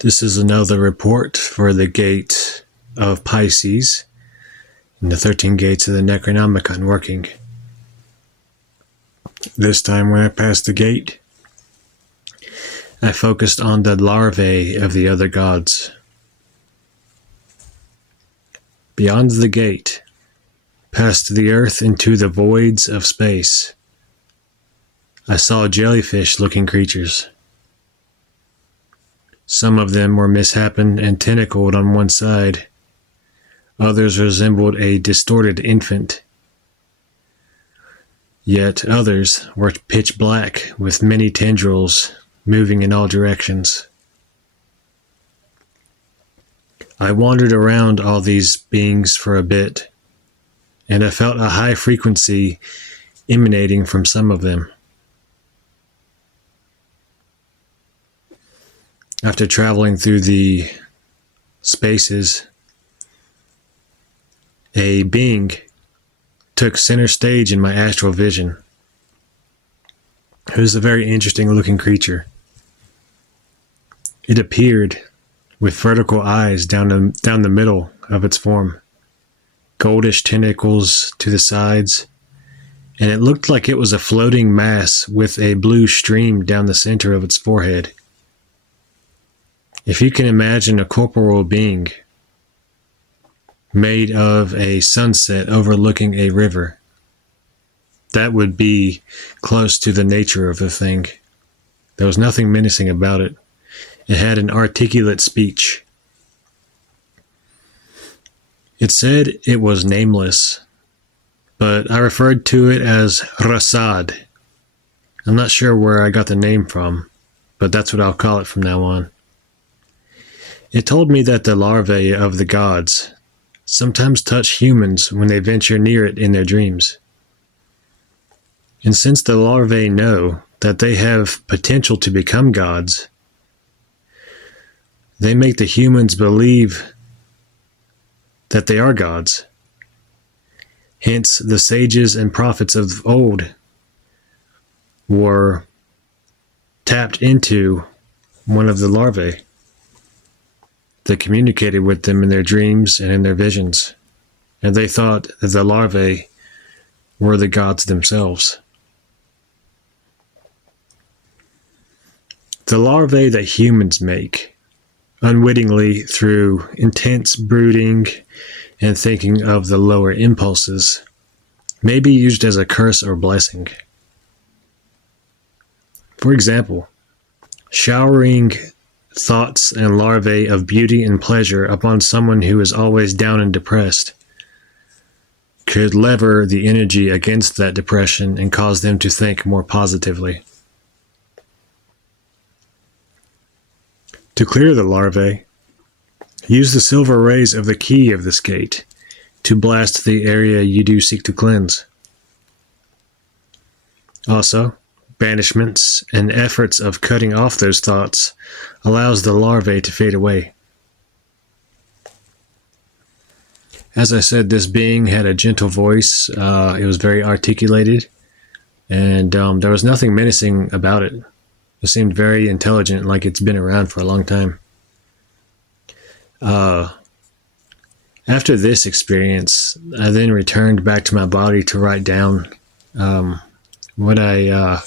This is another report for the gate of Pisces and the 13 gates of the Necronomicon working. This time when I passed the gate, I focused on the larvae of the other gods. Beyond the gate, past the earth into the voids of space, I saw jellyfish-looking creatures. Some of them were misshapen and tentacled on one side. Others resembled a distorted infant. Yet others were pitch black with many tendrils moving in all directions. I wandered around all these beings for a bit, and I felt a high frequency emanating from some of them. After traveling through the spaces, a being took center stage in my astral vision. It was a very interesting looking creature. It appeared with vertical eyes down the middle of its form, goldish tentacles to the sides, and it looked like it was a floating mass with a blue stream down the center of its forehead. If you can imagine a corporeal being made of a sunset overlooking a river, that would be close to the nature of the thing. There was nothing menacing about it. It had an articulate speech. It said it was nameless, but I referred to it as Ra-Saad. I'm not sure where I got the name from, but that's what I'll call it from now on. It told me that the larvae of the gods sometimes touch humans when they venture near it in their dreams. And since the larvae know that they have potential to become gods, they make the humans believe that they are gods. Hence, the sages and prophets of old were tapped into one of the larvae that communicated with them in their dreams and in their visions, and they thought that the larvae were the gods themselves. The larvae that humans make, unwittingly through intense brooding and thinking of the lower impulses, may be used as a curse or blessing. For example, showering thoughts and larvae of beauty and pleasure upon someone who is always down and depressed could lever the energy against that depression and cause them to think more positively. To clear the larvae, use the silver rays of the key of this gate to blast the area you do seek to cleanse. Also, banishments and efforts of cutting off those thoughts allows the larvae to fade away. As I said, this being had a gentle voice. It was very articulated, and there was nothing menacing about it. It seemed very intelligent, like it's been around for a long time. After this experience, I then returned back to my body to write down what I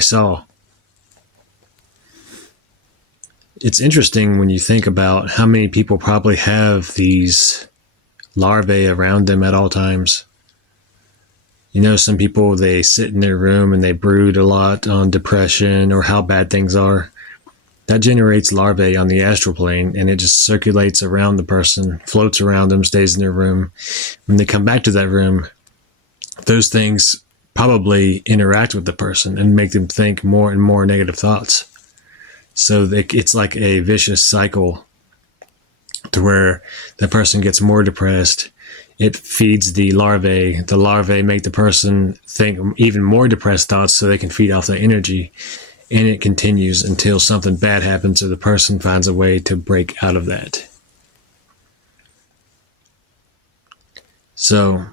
saw. It's interesting when you think about how many people probably have these larvae around them at all times. You know, some people, they sit in their room and they brood a lot on depression or how bad things are. That generates larvae on the astral plane, and it just circulates around the person, floats around them, stays in their room. When they come back to that room, those things probably interact with the person and make them think more and more negative thoughts. So it's like a vicious cycle to where the person gets more depressed. It feeds the larvae. The larvae make the person think even more depressed thoughts so they can feed off that energy. And it continues until something bad happens or the person finds a way to break out of that. So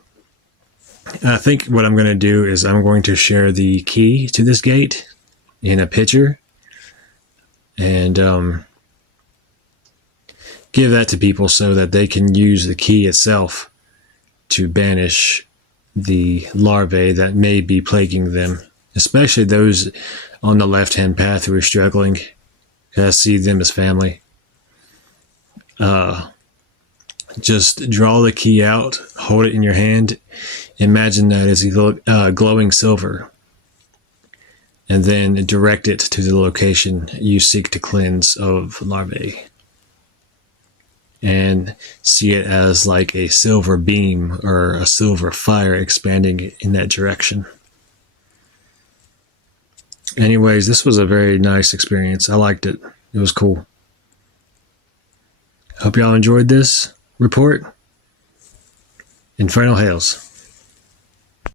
I think what I'm going to do is I'm going to share the key to this gate in a picture. And give that to people so that they can use the key itself to banish the larvae that may be plaguing them, especially those on the left-hand path who are struggling. I see them as family. Just draw the key out, hold it in your hand, imagine that as glowing silver, and then direct it to the location you seek to cleanse of larvae. And see it as like a silver beam or a silver fire expanding in that direction. Anyways, this was a very nice experience. I liked it. It was cool. Hope y'all enjoyed this report. Infernal Hails.